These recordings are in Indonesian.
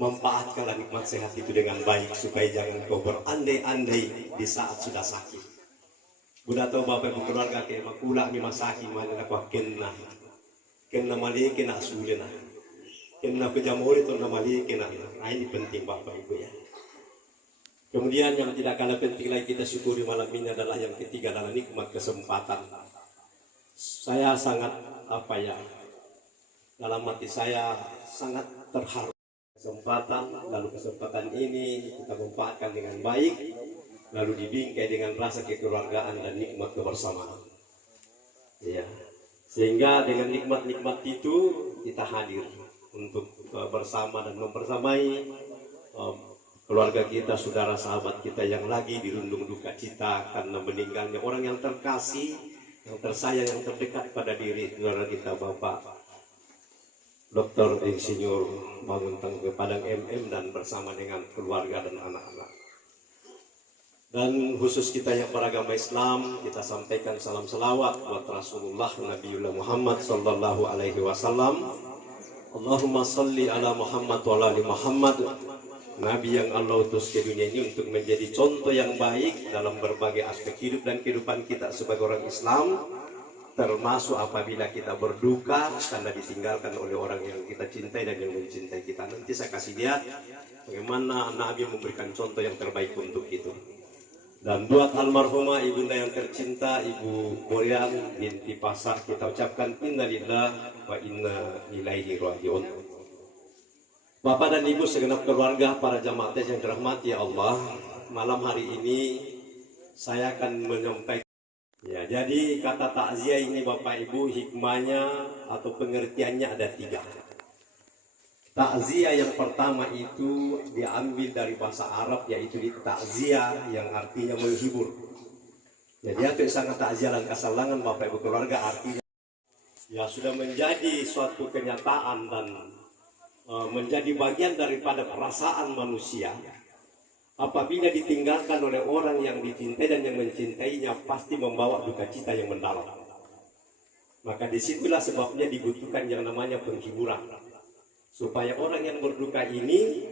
Manfaatkanlah nikmat sehat itu dengan baik supaya jangan kau berandai-andai di saat sudah sakit. Budak tahu bapak ibu keluarga ke makula mi masaki mana nak kena mali kena sulena kena pejamuri tu mali kena. Nah, ini penting bapak ibu ya. Kemudian yang tidak kalah penting lagi kita syukuri malam ini adalah yang ketiga adalah nikmat kesempatan. Saya sangat dalam hati saya sangat terharu kesempatan, lalu kesempatan ini kita manfaatkan dengan baik, lalu dibingkai dengan rasa kekeluargaan dan nikmat kebersamaan. Ya, sehingga dengan nikmat-nikmat itu kita hadir untuk bersama dan mempersamai keluarga kita, saudara sahabat kita yang lagi dirundung duka cita karena meninggalnya orang yang terkasih, yang tersayang, yang terdekat pada diri saudara kita Bapak Dr. Insinyur Banguntang Padang MM dan bersama dengan keluarga dan anak-anak. Dan khusus kita yang beragama Islam, kita sampaikan salam selawat buat Rasulullah Nabiullah Muhammad sallallahu alaihi wasallam. Allahumma salli ala Muhammad wa ala ali Muhammad. Nabi yang Allah utus ke dunia ini untuk menjadi contoh yang baik dalam berbagai aspek hidup dan kehidupan kita sebagai orang Islam, termasuk apabila kita berduka karena ditinggalkan oleh orang yang kita cintai dan yang mencintai kita. Nanti saya kasih lihat bagaimana Nabi memberikan contoh yang terbaik untuk itu. Dan buat almarhumah ibunda yang tercinta Ibu Boyan binti Pasar, kita ucapkan innalillah wa inna ilaihi rajiun. Bapak dan Ibu segenap keluarga, para jamaah yang dirahmati Allah, malam hari ini saya akan menyampaikan. Ya, jadi kata takziah ini Bapak Ibu hikmahnya atau pengertiannya ada 3. Takziah yang pertama itu diambil dari bahasa Arab, yaitu takziah yang artinya menghibur. Jadi itu sangat takziah dan kasalangan Bapak Ibu keluarga artinya ya sudah menjadi suatu kenyataan dan menjadi bagian daripada perasaan manusia. Apabila ditinggalkan oleh orang yang dicintai dan yang mencintainya, pasti membawa duka cita yang mendalam. Maka disitulah sebabnya dibutuhkan yang namanya penghiburan, supaya orang yang berduka ini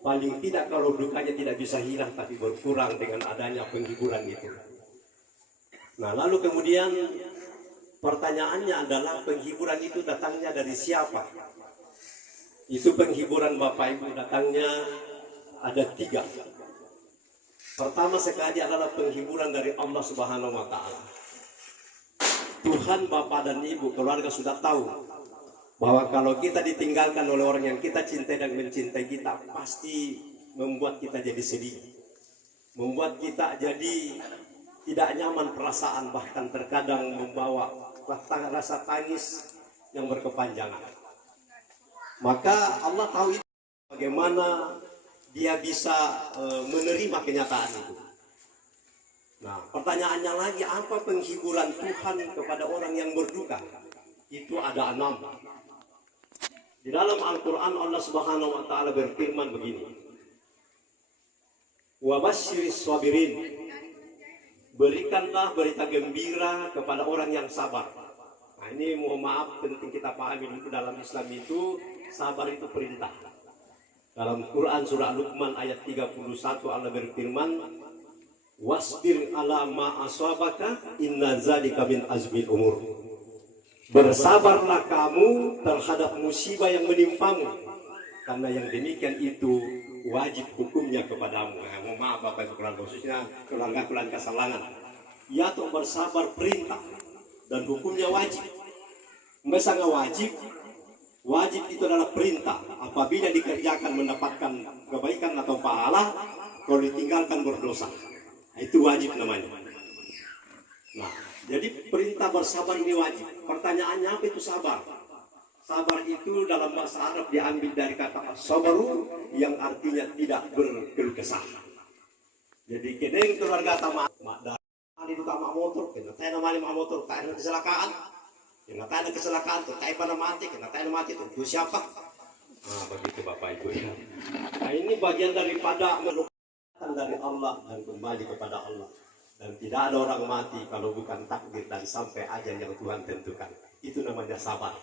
paling tidak kalau dukanya tidak bisa hilang tapi berkurang dengan adanya penghiburan itu. Nah, lalu kemudian pertanyaannya adalah penghiburan itu datangnya dari siapa? Itu penghiburan Bapak Ibu datangnya ada 3. Pertama sekali adalah penghiburan dari Allah Subhanahu wa Ta'ala. Tuhan, Bapak dan Ibu keluarga sudah tahu bahwa kalau kita ditinggalkan oleh orang yang kita cintai dan mencintai kita, pasti membuat kita jadi sedih, membuat kita jadi tidak nyaman perasaan, bahkan terkadang membawa rasa tangis yang berkepanjangan. Maka Allah tahu itu bagaimana dia bisa menerima kenyataan itu. Nah, pertanyaannya lagi, apa penghiburan Tuhan kepada orang yang berduka? Itu ada 6. Di dalam Al-Quran Allah Subhanahu wa Ta'ala berfirman begini, wa basyiris sabirin, berikanlah berita gembira kepada orang yang sabar. Nah, ini mohon maaf penting kita pahami dulu, dalam Islam itu sabar itu perintah. Dalam Quran surah Luqman ayat 31 Allah berfirman, wasbir ala ma asabaka inna zalika min azmil umur. Bersabarlah kamu terhadap musibah yang menimpamu, karena yang demikian itu wajib hukumnya kepadamu. Mohon maaf Bapak Ibu keluarga, khususnya keluarga Salangan. Ya, tuh bersabar perintah dan hukumnya wajib. Misalnya wajib itu adalah perintah. Apabila dikerjakan mendapatkan kebaikan atau pahala, kalau ditinggalkan berdosa. Nah, itu wajib namanya. Nah, jadi perintah bersabar ini wajib. Pertanyaannya apa itu sabar? Sabar itu dalam bahasa Arab diambil dari kata sabaru yang artinya tidak berkeluh kesah. Jadi keneng keluarga tamak dari duka mak motor, kena tayo namanya mak motor, tayo kecelakaan. Kena tayo kecelakaan, tayo pa na mati, kena tayo na mati, itu siapa? Nah, begitu Bapak Ibu ya. Nah, ini bagian daripada melupakan dari Allah dan kembali kepada Allah. Dan tidak ada orang mati kalau bukan takdir dan sampai ajal yang Tuhan tentukan. Itu namanya sabar.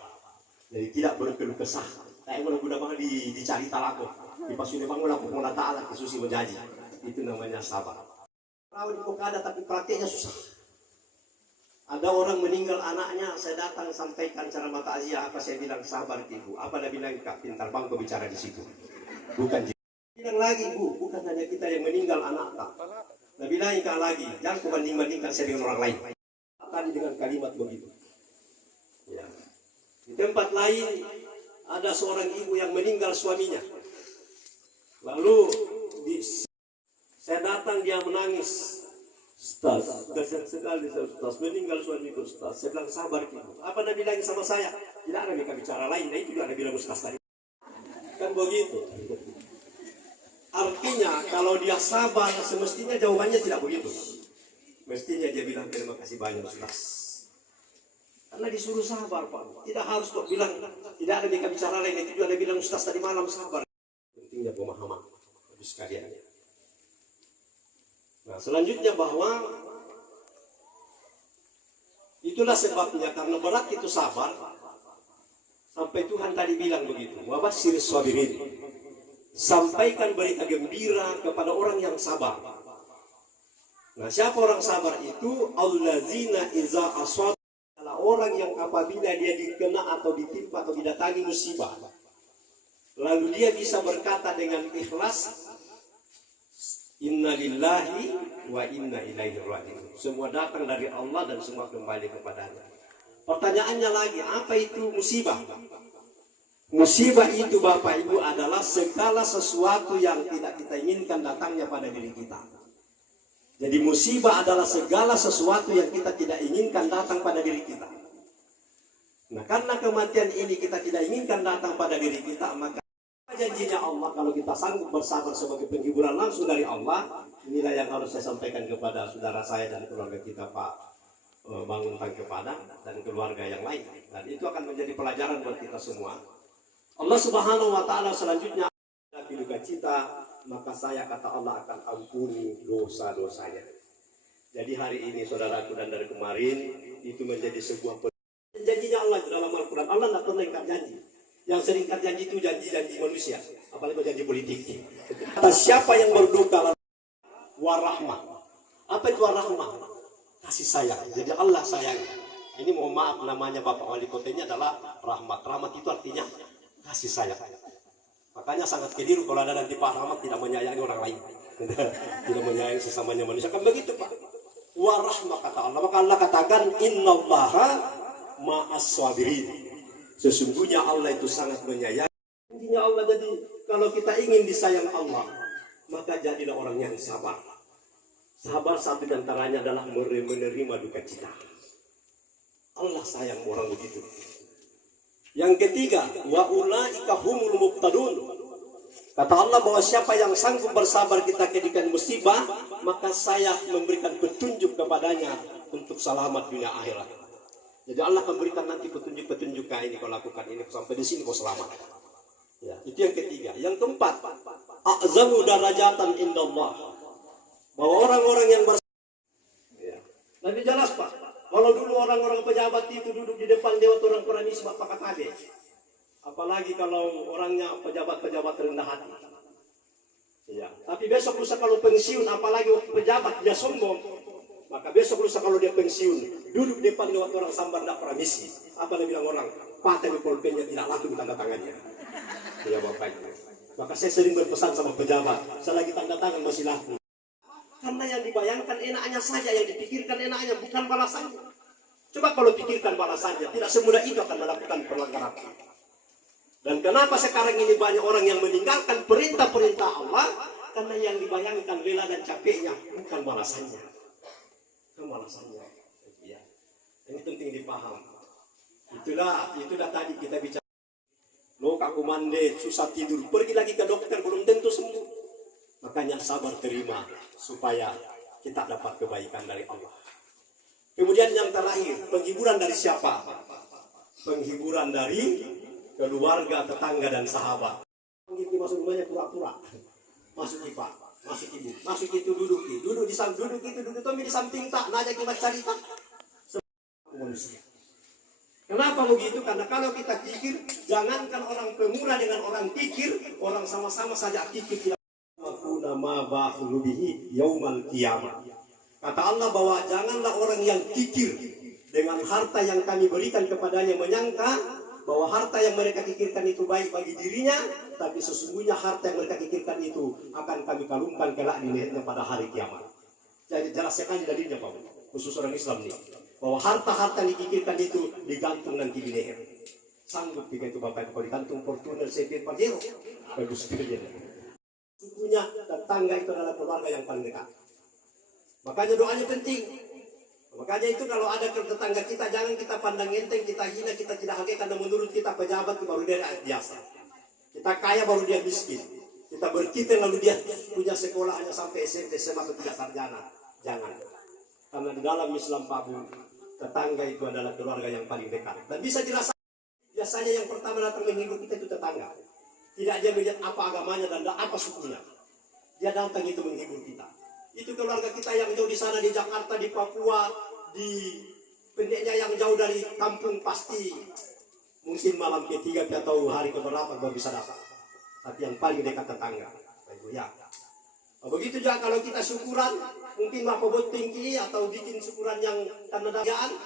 Jadi tidak berkeluh kesah. Kayak guna bang dicari talako. Di pasune bang guna pokoknya ta'ala kesusi menjanji. Itu namanya sabar. Tahu di ada tapi prakteknya susah. Ada orang meninggal anaknya, saya datang sampaikan ceramah takziah, apa saya bilang sabar ibu. Apa dia bilang kak pintar bang kau bicara di situ. Bukan bilang lagi bu, bukan hanya kita yang meninggal anak kak. Nah bilang kak lagi, jangan kau banding-bandingkan saya dengan orang lain. Tadi dengan kalimat begitu. Ya. Di tempat lain ada seorang ibu yang meninggal suaminya. Lalu saya datang dia menangis. Ustaz, kasihan sekali Ustaz, meninggal suamiku Ustaz. Saya bilang sabar ibu. Apa Nabi bilang sama saya? Tidak ada mereka bicara lain. Nah itu juga Nabi bilang Ustaz tadi. Kan begitu. Artinya kalau dia sabar semestinya jawabannya tidak begitu. Mestinya dia bilang terima kasih banyak Ustaz. Karena disuruh sabar Pak. Tidak harus kok bilang tidak ada mereka bicara lain. Itu juga Nabi bilang Ustaz tadi malam sabar. Pentingnya pemahaman. Habis sekalian. Nah, selanjutnya bahwa itulah sebabnya karena berat itu sabar sampai Tuhan tadi bilang begitu. Wabashir sabirin. Sampaikan berita gembira kepada orang yang sabar. Nah, siapa orang sabar itu? Allazina iza aswat adalah orang yang apabila dia dikena atau ditimpa atau didatangi musibah, lalu dia bisa berkata dengan ikhlas, Inna lillahi wa inna ilaihi raji'un. Semua datang dari Allah dan semua kembali kepadanya. Pertanyaannya lagi, apa itu musibah? Musibah itu Bapak Ibu adalah segala sesuatu yang tidak kita inginkan datangnya pada diri kita. Jadi musibah adalah segala sesuatu yang kita tidak inginkan datang pada diri kita. Nah, karena kematian ini kita tidak inginkan datang pada diri kita, maka janjinya Allah kalau kita sanggup bersabar sebagai penghiburan langsung dari Allah. Inilah yang harus saya sampaikan kepada saudara saya dan keluarga kita Pak Bangun Tangke Padang dan keluarga yang lain. Dan itu akan menjadi pelajaran buat kita semua. Allah Subhanahu wa Ta'ala selanjutnya ada duka cita, maka saya kata Allah akan ampuni dosa-dosanya. Jadi hari ini saudaraku dan dari kemarin itu menjadi sebuah janjinya Allah dalam Al-Quran. Allah tidak pernah ingkar janji. Yang sering ingkar janji itu janji-janji manusia, apalagi janji politik. Kata siapa yang berduka warahmah. Apa itu warahmah? Kasih sayang. Jadi Allah sayang. Ini mohon maaf namanya Bapak Wali Kota ini adalah rahmat. Rahmat itu artinya kasih sayang. Makanya sangat keliru kalau ada nanti Pak Rahmat tidak menyayangi orang lain. Tidak menyayangi sesamanya manusia. Kan begitu Pak. Warahmah kata Allah. Maka Allah katakan innallaha ma'as sabirin. Sesungguhnya Allah itu sangat menyayangi. Intinya Allah jadi kalau kita ingin disayang Allah, maka jadilah orang yang sabar. Sabar satu diantaranya adalah menerima duka cita. Allah sayang orang begitu. Yang ketiga, wa ulaika humul muqtadun. Kata Allah bahwa siapa yang sanggup bersabar kita ketika musibah, maka saya memberikan petunjuk kepadanya untuk selamat dunia akhirat. Jadi Allah akan berikan nanti petunjuk-petunjuk ini kau lakukan ini sampai di sini kau selamat. Ya, itu yang ketiga. Yang keempat, a'zamu darajatan indallah. Bahwa orang-orang yang ya. Nabi jelas Pak. Kalau dulu orang-orang pejabat itu duduk di depan dewan orang Quraisy Bapak katabe. Apalagi kalau orangnya pejabat-pejabat rendah hati. Ya. Tapi besok lusa kalau pensiun, apalagi waktu pejabat dia sombong, maka besok lusa kalau dia pensiun, duduk di depan dewan orang sambar tidak permisi. Apa dia bilang orang? Paten pulpennya tidak laku tanda tangannya. Ya Bapak itu. Maka saya sering berpesan sama pejabat, selagi tanda tangan masih laku. Karena yang dibayangkan enaknya saja, yang dipikirkan enaknya, bukan balasannya. Coba kalau pikirkan balasannya, tidak semudah itu akan melakukan pelanggaran. Dan kenapa sekarang ini banyak orang yang meninggalkan perintah-perintah Allah? Karena yang dibayangkan rela dan capeknya, bukan balasannya. Bukan balasannya. Ya. Ini penting dipaham. Itulah tadi kita bicara. Lo kaku mande, susah tidur, pergi lagi ke dokter, belum tentu sembuh. Makanya sabar terima supaya kita dapat kebaikan dari Allah. Kemudian yang terakhir, penghiburan dari siapa? Penghiburan dari keluarga, tetangga dan sahabat. Begitu masuk rumahnya pura-pura. Masuk Pak, masuk Ibu, masuk itu duduk di samping, duduk itu di samping tak nanya kita cerita. Manusia. Kenapa begitu? Karena kalau kita kikir, jangankan orang pemurah dengan orang kikir, orang sama-sama saja kikir tidak nama bahulubihi yaumal kiamat. Kata Allah bahwa janganlah orang yang kikir dengan harta yang kami berikan kepadanya menyangka bahwa harta yang mereka kikirkan itu baik bagi dirinya, tapi sesungguhnya harta yang mereka kikirkan itu akan kami kalungkan kelak di lehernya pada hari kiamat. Jadi jelas sekali dalilnya Pak, khusus orang Islam nih, bahwa harta-harta yang dikikirkan itu digantung nanti di leher. Sanggup jika itu Bapak kalau digantung Fortuner, Sepir, Pajero, bagus sekali. Sesungguhnya tetangga itu adalah keluarga yang paling dekat. Makanya doanya penting. Makanya itu kalau ada ke tetangga kita, jangan kita pandang enteng, kita hina, kita tidak hargai, karena menurut kita pejabat baru dia biasa. Kita kaya baru dia miskin. Kita bertitel lalu dia punya sekolah hanya sampai SMP, SMA atau tidak sarjana. Jangan. Karena di dalam Islam Pak Bu, tetangga itu adalah keluarga yang paling dekat. Dan bisa dirasakan. Biasanya yang pertama datang menghibur kita itu tetangga. Tidak dia melihat apa agamanya dan apa sukunya. Dia datang itu menghibur kita. Itu keluarga kita yang jauh di sana, di Jakarta, di Papua, di pendeknya yang jauh dari kampung, pasti mungkin malam ketiga atau hari keberapa baru bisa datang. Tapi yang paling dekat tetangga, Ibu ya. Begitu juga kalau kita syukuran, mungkin mapobot tinggi atau bikin syukuran yang karena dagaan,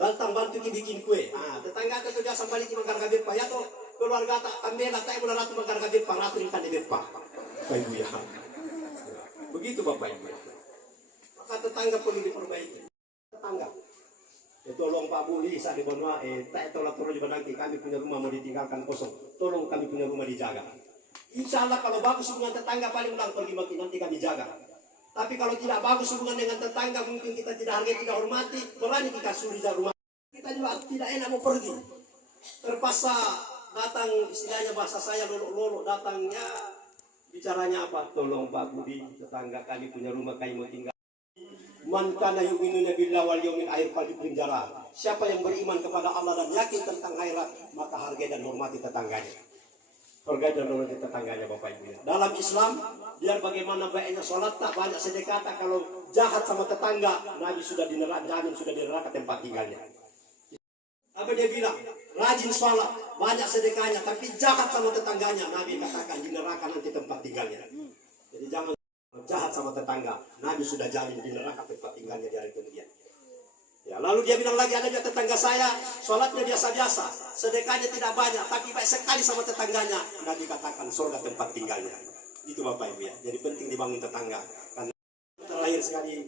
datang bantu bikin kue. Tetangga itu sudah sampai di mangkar kabir pak ya toh keluarga tak ambil tak mulai ratu mangkar kabir pak ratu ikan di bepa, Ibu ya. Begitu Bapak Ibu. Maka tetangga perlu diperbaiki. Tetangga. Tolong Pak Bu bisa di Bonua, tak tolak turun di Banangki, kami punya rumah mau ditinggalkan kosong. Tolong kami punya rumah dijaga. Insya Allah kalau bagus hubungan tetangga paling ulang pergi bagi nanti kami jaga. Tapi kalau tidak bagus hubungan dengan tetangga, mungkin kita tidak hargai, tidak hormati, berani kita suruh di rumah. Kita juga tidak enak mau pergi. Terpaksa datang, istilahnya bahasa saya lolo-lolo datangnya. Bicaranya apa? Tolong Pak Budi, tetangga kami punya rumah, kami mau tinggal. Man kana yu'minu billahi wal yawmil akhir falyukrimjara. Siapa yang beriman kepada Allah dan yakin tentang akhirat, maka hargai dan hormati tetangganya. Hargai dan hormati tetangganya Bapak Ibu. Dalam Islam, biar bagaimana baiknya sholat tak banyak sedekah, kalau jahat sama tetangga, Nabi sudah di neraka, jamin sudah di neraka tempat tinggalnya. Apa dia bilang? Rajin sholat, banyak sedekahnya, tapi jahat sama tetangganya. Nabi katakan di neraka nanti tempat tinggalnya. Jadi jangan jahat sama tetangga. Nabi sudah jamin di neraka tempat tinggalnya di hari kemudian. Ya, lalu dia bilang lagi, ada juga tetangga saya, sholatnya biasa-biasa, sedekahnya tidak banyak, tapi baik sekali sama tetangganya. Nabi katakan surga tempat tinggalnya. Itu Bapak Ibu ya. Jadi penting dibangun tetangga. Karena terlahir sekali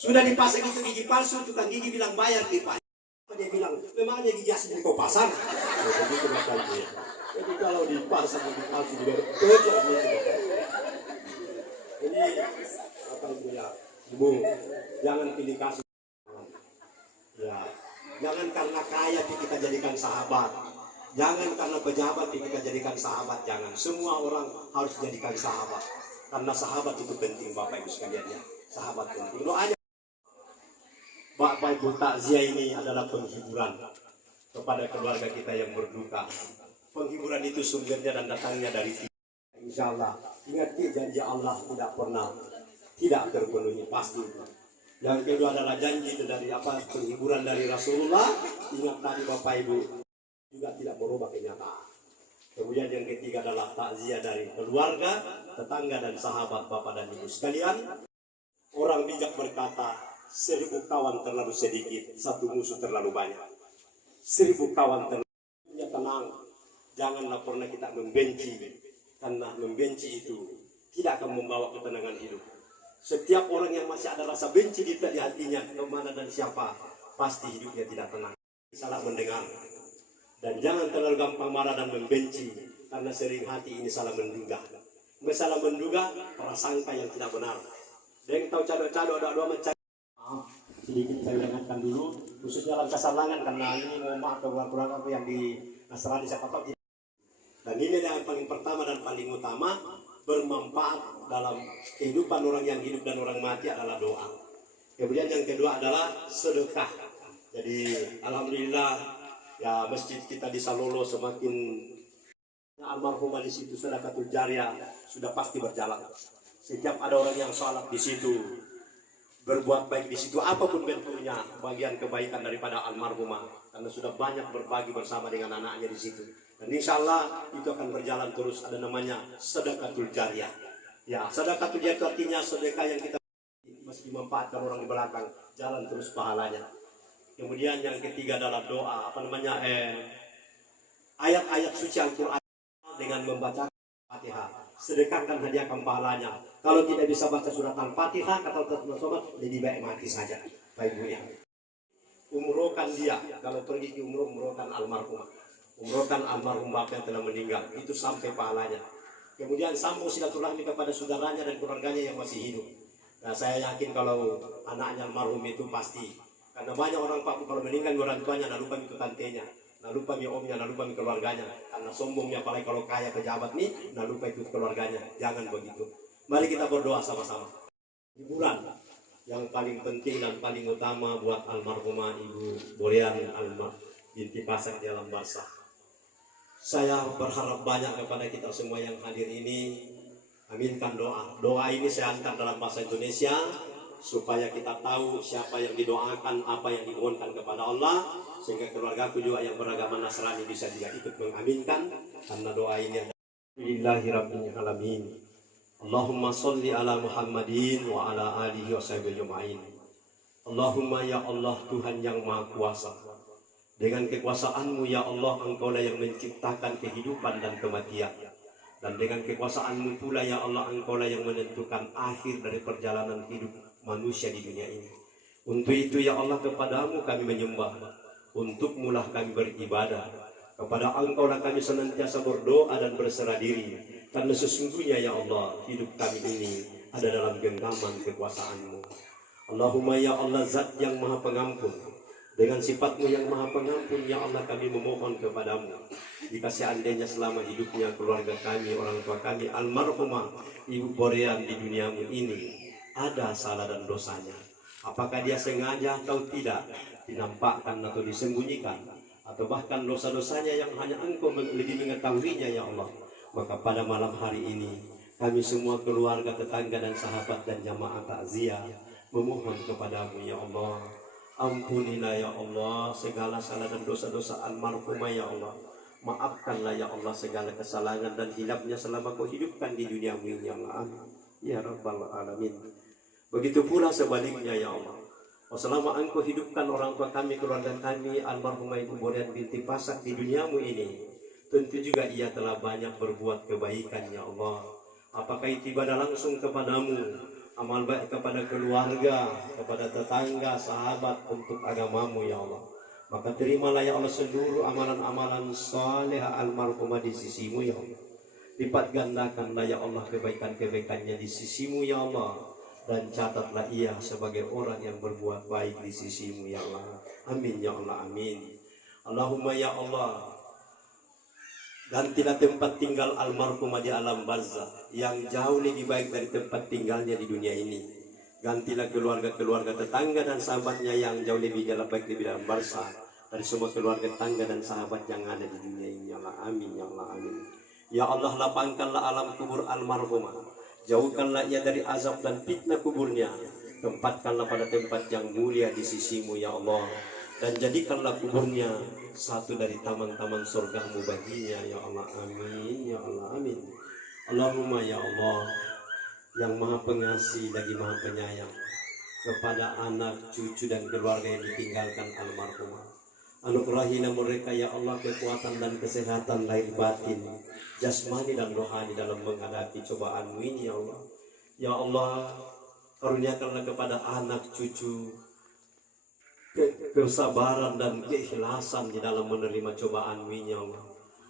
sudah dipasang itu gigi palsu, tukang gigi bilang bayar dipasang. Dia bilang, memangnya gigi asli kau pasang? Begitu Bapak Ibu. Jadi kalau dipasang gigi palsu juga cocok gitu. Ini Bapak Ibu ya, Ibu, jangan pilih kasih. Ya, jangan karena kaya kita jadikan sahabat. Jangan karena pejabat kita jadikan sahabat. Jangan. Semua orang harus jadikan sahabat. Karena sahabat itu penting Bapak Ibu sekalian ya. Sahabat penting. Doanya Bapak Ibu, takziah ini adalah penghiburan kepada keluarga kita yang berduka. Penghiburan itu sumbernya dan datangnya dari kita. Insya Allah, ingat janji Allah tidak pernah tidak terpenuhi, pasti. Yang kedua adalah janji dari penghiburan dari Rasulullah. Ingat tadi Bapak Ibu juga tidak merubah kenyataan. Kemudian yang ketiga adalah takziah dari keluarga, tetangga dan sahabat Bapak dan Ibu sekalian. Orang bijak berkata, 1000 kawan terlalu sedikit, 1 musuh terlalu banyak. 1000 kawan terlalu banyak. Tenang, janganlah pernah kita membenci, karena membenci itu tidak akan membawa ketenangan hidup. Setiap orang yang masih ada rasa benci di hatinya, kemana dan siapa, pasti hidupnya tidak tenang. Salah mendengar. Dan jangan terlalu gampang marah dan membenci, karena sering hati ini salah menduga. Salah menduga, prasangka yang tidak benar. Dan tahu cado-cado ada mencari. Sedikit saya ingatkan dulu, khususnya dalam kesalangan, karena ini mohon maaf keluarga aku yang di Nasrani siapa tahu. Dan ini yang paling pertama dan paling utama, bermanfaat dalam kehidupan orang yang hidup dan orang mati adalah doa. Kemudian yang kedua adalah sedekah. Jadi alhamdulillah ya, masjid kita di Salolo semakin almarhumah di situ, sedekatul jariah sudah pasti berjalan. Setiap ada orang yang sholat di situ, berbuat baik di situ apapun bentuknya, bagian kebaikan daripada almarhumah, karena sudah banyak berbagi bersama dengan anaknya di situ. Dan insya Allah itu akan berjalan terus. Ada namanya sedekatul jariyah. Ya, sedekatul jariyah itu artinya sedekah yang kita meski memanfaatkan orang di belakang, jalan terus pahalanya. Kemudian yang ketiga adalah doa, ayat-ayat suci Al-Quran dengan membaca Fatihah. Sedekahkan, hadiahkan pahalanya. Kalau tidak bisa baca surat Al-Fatihah, kata teman sobat, lebih baik mati saja. Baik Bu ya. Umrohkan dia, kalau pergi ke umrohkan almarhum. Umrohkan almarhum bapak yang telah meninggal, itu sampai pahalanya. Kemudian sambung silaturahmi kepada saudaranya dan keluarganya yang masih hidup. Nah, saya yakin kalau anaknya almarhum itu pasti, karena banyak orang Pak kalau meninggal orang tuanya, nah lupa itu tantenya, nah lupa omnya, nah lupa keluarganya, karena sombongnya apalagi kalau kaya pejabat nih, nah lupa ikut keluarganya. Jangan begitu. Mari kita berdoa sama-sama. Hiburan yang paling penting dan paling utama buat almarhumah Ibu Borean binti Pasak di Alam Barzah. Saya berharap banyak kepada kita semua yang hadir ini. Aminkan doa. Doa ini saya hantar dalam bahasa Indonesia supaya kita tahu siapa yang didoakan, apa yang dimohonkan kepada Allah, sehingga keluargaku juga yang beragama Nasrani bisa juga ikut mengaminkan, karena doa ini adalah Alhamdulillahirabbil alamin. Allahumma sholli ala Muhammadin wa ala alihi wa sahbihi ajma'in. Allahumma ya Allah, Tuhan yang Maha Kuasa, dengan kekuasaan-Mu ya Allah, Engkaulah yang menciptakan kehidupan dan kematian. Dan dengan kekuasaan-Mu pula ya Allah, Engkaulah yang menentukan akhir dari perjalanan hidup manusia di dunia ini. Untuk itu ya Allah, kepadamu kami menyembah, untuk mulah kami beribadah, kepada Engkaulah kami senantiasa berdoa dan berserah diri, karena sesungguhnya ya Allah, hidup kami ini ada dalam genggaman kekuasaan-Mu. Allahumma ya Allah, Zat yang Maha Pengampun, dengan sifat-Mu yang Maha Pengampun ya Allah, kami memohon kepadamu, jika seandainya selama hidupnya keluarga kami, orang tua kami almarhumah Ibu Borean di duniamu ini ada salah dan dosanya, apakah dia sengaja atau tidak, dinampakkan atau disembunyikan, atau bahkan dosa-dosanya yang hanya Engkau lebih mengetahuinya ya Allah, maka pada malam hari ini kami semua keluarga, tetangga dan sahabat dan jamaah takziah memohon kepadamu ya Allah, ampunilah ya Allah segala salah dan dosa-dosa almarhumah ya Allah. Maafkanlah ya Allah segala kesalahan dan hilapnya selama Kau hidupkan di duniamu ini ya Allah. Ya Rabbal Alamin. Begitu pula sebaliknya ya Allah, selama Engkau hidupkan orang tua kami, keluarga kami almarhumah Ibu Borean binti Pasak di duniamu ini, tentu juga ia telah banyak berbuat kebaikan ya Allah. Apakah itu ibadah langsung kepadamu, amal baik kepada keluarga, kepada tetangga, sahabat untuk agamamu ya Allah, maka terimalah ya Allah seluruh amalan-amalan saleh almarhumah di sisimu ya Allah. Lipat gandakanlah ya Allah kebaikan-kebaikannya di sisimu ya Allah, dan catatlah ia sebagai orang yang berbuat baik di sisimu ya Allah. Amin ya Allah, amin. Allahumma ya Allah, gantilah tempat tinggal almarhumah di alam barzah yang jauh lebih baik dari tempat tinggalnya di dunia ini. Gantilah keluarga-keluarga tetangga dan sahabatnya yang jauh lebih baik di dalam barzah dari semua keluarga tetangga dan sahabat yang ada di dunia ini ya Allah. Amin ya Allah, amin. Ya Allah, lapangkanlah alam kubur almarhumah, jauhkanlah ia dari azab dan fitnah kuburnya, tempatkanlah pada tempat yang mulia di sisimu ya Allah, dan jadikanlah kuburnya satu dari taman-taman surgamu baginya ya Allah. Amin ya Allah, amin. Allahumma ya Allah, yang Maha Pengasih lagi Maha Penyayang kepada anak, cucu dan keluarga yang ditinggalkan almarhumah, anugerahilah mereka ya Allah kekuatan dan kesehatan lahir batin, jasmani dan rohani dalam menghadapi cobaan-Mu ini ya Allah. Ya Allah, karuniakanlah kepada anak cucu kesabaran dan keikhlasan di dalam menerima cobaan-Mu ini ya Allah.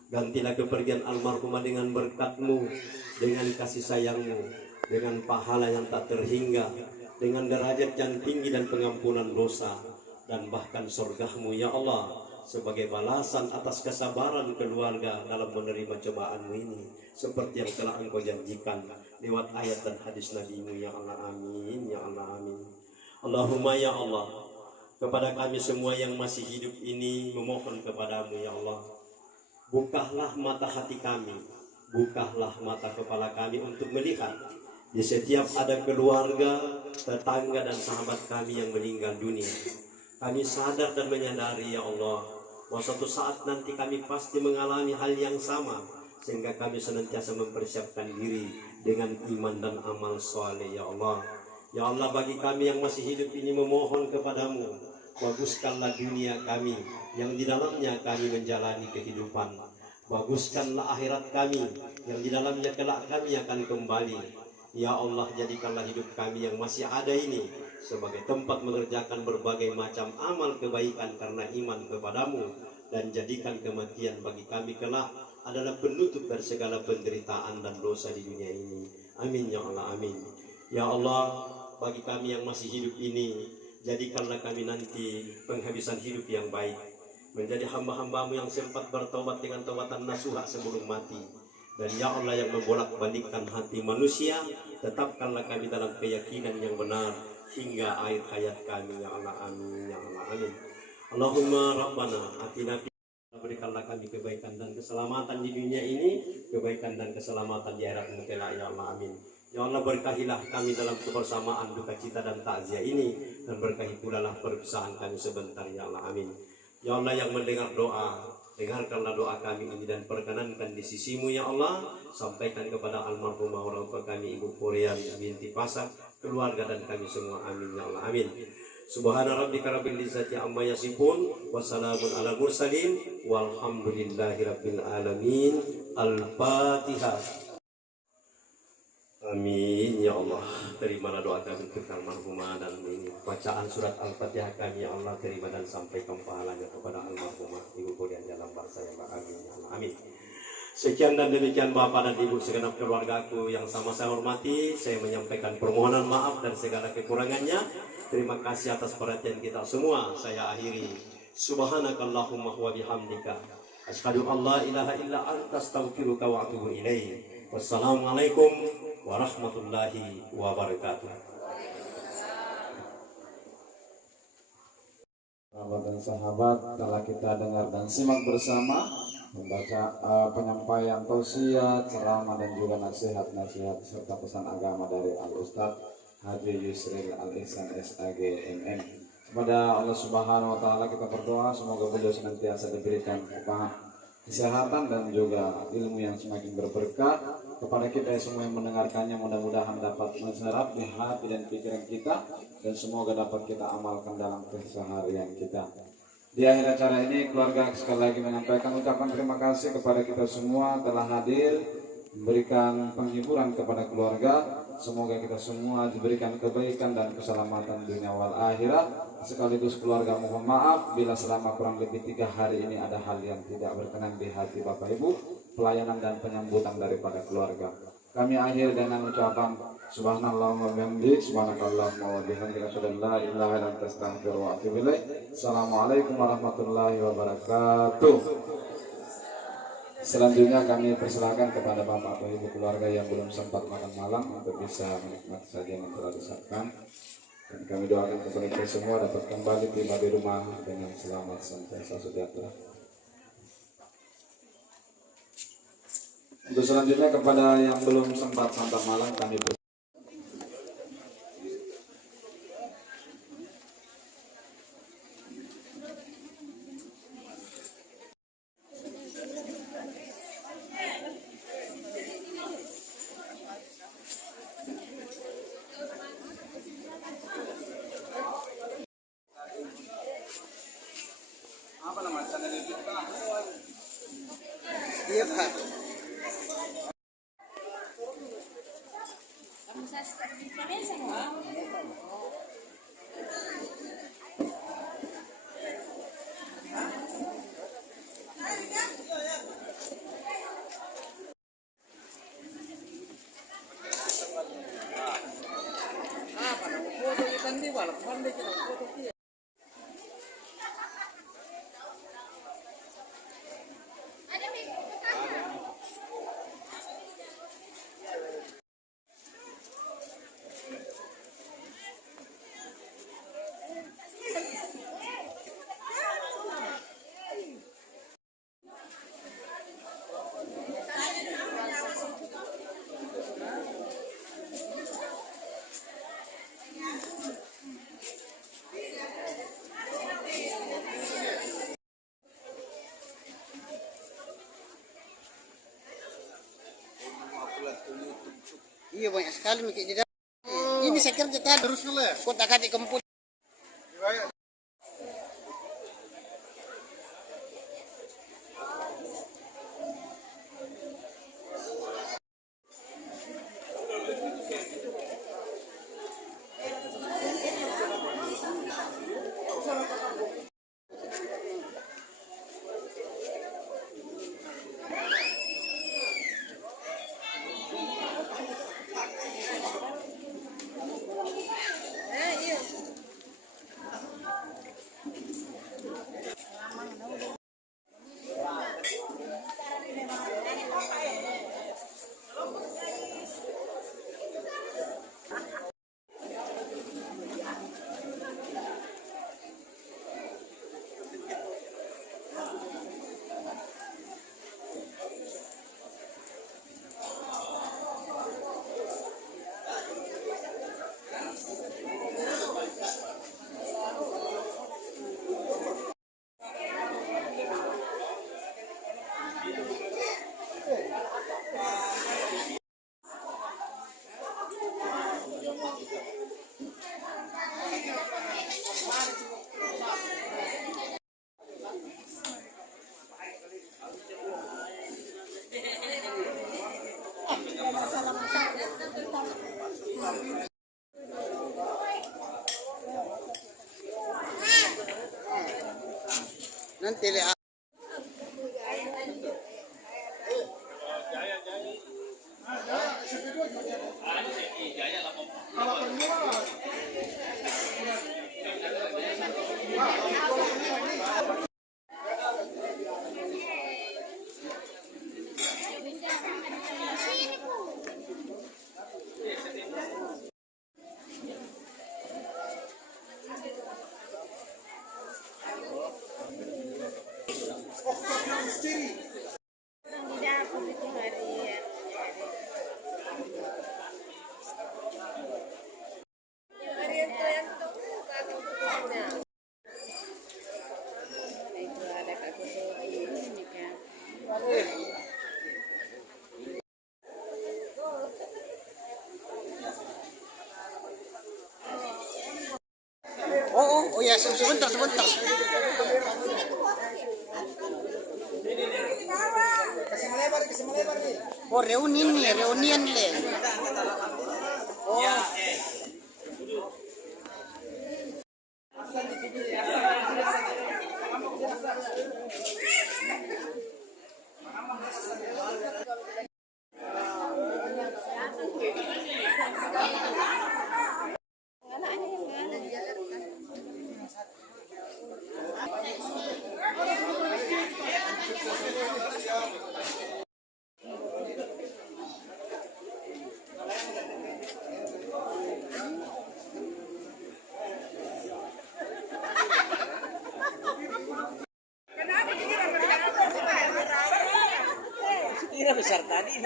Gantilah kepergian almarhumah dengan berkat-Mu, dengan kasih sayang-Mu, dengan pahala yang tak terhingga, dengan derajat yang tinggi dan pengampunan dosa, dan bahkan surga-Mu ya Allah, sebagai balasan atas kesabaran keluarga dalam menerima cobaan-Mu ini, seperti yang telah Engkau janjikan lewat ayat dan hadis Nabi-Mu ya Allah. Amin ya Allah, amin. Allahumma ya Allah, kepada kami semua yang masih hidup ini memohon kepadamu ya Allah, bukalah mata hati kami, bukalah mata kepala kami untuk melihat Di setiap ada keluarga, tetangga dan sahabat kami yang meninggal dunia, kami sadar dan menyadari ya Allah bahwa suatu saat nanti kami pasti mengalami hal yang sama, sehingga kami senantiasa mempersiapkan diri dengan iman dan amal soleh ya Allah. Ya Allah, bagi kami yang masih hidup ini memohon kepadamu, baguskanlah dunia kami yang di dalamnya kami menjalani kehidupan. Baguskanlah akhirat kami yang di dalamnya kelak kami akan kembali. Ya Allah, jadikanlah hidup kami yang masih ada ini sebagai tempat mengerjakan berbagai macam amal kebaikan karena iman kepadamu, dan jadikan kematian bagi kami kelak adalah penutup dari segala penderitaan dan dosa di dunia ini. Amin ya Allah, amin. Ya Allah, bagi kami yang masih hidup ini, jadikanlah kami nanti penghabisan hidup yang baik, menjadi hamba-hambamu yang sempat bertobat dengan taubatan nasuha sebelum mati. Dan ya Allah yang membolak-balikkan hati manusia, tetapkanlah kami dalam keyakinan yang benar hingga akhir hayat kami ya Allah, amin ya Allah, amin. Allahumma Rabbana atina, berikanlah kami kebaikan dan keselamatan di dunia ini, kebaikan dan keselamatan di akhirat kelak ya Allah, amin. Ya Allah, berkahilah kami dalam kebersamaan duka cita dan takziah ini, dan berkahi pula lah perpisahan kami sebentar ya Allah, amin. Ya Allah yang mendengar doa, dengarkanlah doa kami ini dan perkenankan di sisimu ya Allah. Sampaikan kepada almarhumah orang tua kami Ibu Purian binti Pasak, keluarga dan kami semua, amin ya Allah, amin. Subhana rabbika rabbil izzati amma yasifun, wassalamun ala mursalin, walhamdulillahi rabbil alamin. Al-Fatihah. Amin ya Allah. Terimalah doa kami untuk almarhumah, dan ini bacaan surat Al-Fatihah kami ya Allah, terima dan sampaikan pahalanya kepada almarhumah Ibu Purian dalam bahasa yang amin ya Allah, amin. Sekian dan demikian Bapak dan Ibu segenap keluargaku yang sama saya hormati, saya menyampaikan permohonan maaf dan segala kekurangannya. Terima kasih atas perhatian kita semua. Saya akhiri. Subhanakallahumma wa bihamdika, asyhadu an la ilaha illa anta, astaghfiruka wa atubu ilaik. Wassalamualaikum warahmatullahi wabarakatuh. Sahabat dan sahabat, telah kita dengar dan simak bersama membaca penyampaian tausiah, ceramah dan juga nasihat-nasihat serta pesan agama dari Al-Ustadz Haji Yusril Al-Ihsan SAG MM. Kepada Allah Subhanahu wa Ta'ala kita berdoa, semoga beliau senantiasa diberikan kesehatan dan juga ilmu yang semakin berberkah. Kepada kita semua yang mendengarkannya, mudah-mudahan dapat menserap di hati dan pikiran kita, dan semoga dapat kita amalkan dalam keseharian kita. Di akhir acara ini, keluarga sekali lagi menyampaikan ucapan terima kasih kepada kita semua telah hadir, memberikan penghiburan kepada keluarga. Semoga kita semua diberikan kebaikan dan keselamatan dunia wal akhirat. Sekaligus keluarga mohon maaf bila selama kurang lebih 3 hari ini ada hal yang tidak berkenan di hati Bapak Ibu, pelayanan dan penyambutan daripada keluarga. Kami akhir dengan ucapan subhanallah wa bihamdi, subhanakallahumma wa bihamdika, asyhadu an la ilaha illa anta, astaghfiruka wa atubu ilaik. Assalamualaikum warahmatullahi wabarakatuh. Selanjutnya kami persilakan kepada Bapak atau Ibu keluarga yang belum sempat makan malam untuk bisa menikmati sajian yang telah disiapkan. Dan kami doakan kepada kita semua dapat kembali tiba di rumah dengan selamat senantiasa sejahtera. Untuk selanjutnya kepada yang belum sempat santap malam kami Iya banyak sekali mikir di dalam. Ini saya kerja tadi terus dulu ya. Kota kati kempul. Nanti lihat. Oh ya, sebentar. Oh, reunian le. Oh. Kira besar tadi.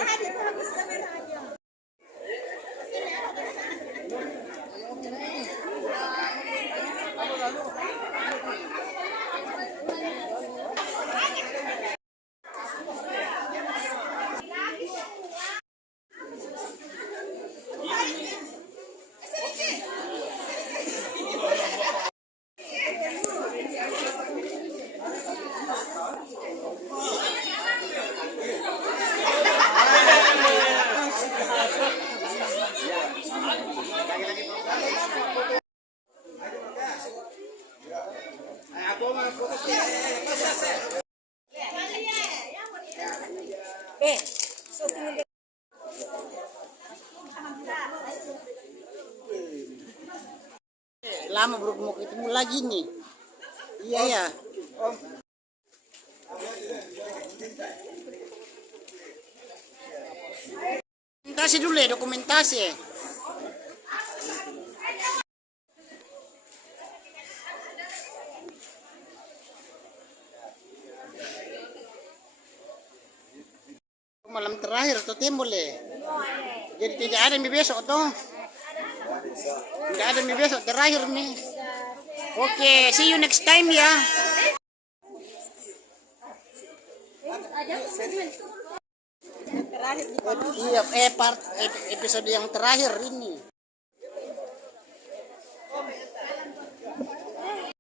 Lama baru mau ketemu lagi nih. Iya ya. Dokumentasi dulu ya, dokumentasi. Malam terakhir atau boleh. Jadi tidak ada mie besok toh. Tidak ada mie besok, terakhir nih. Oke, see you next time ya. terakhir di Palopo. Iya, episode yang terakhir ini.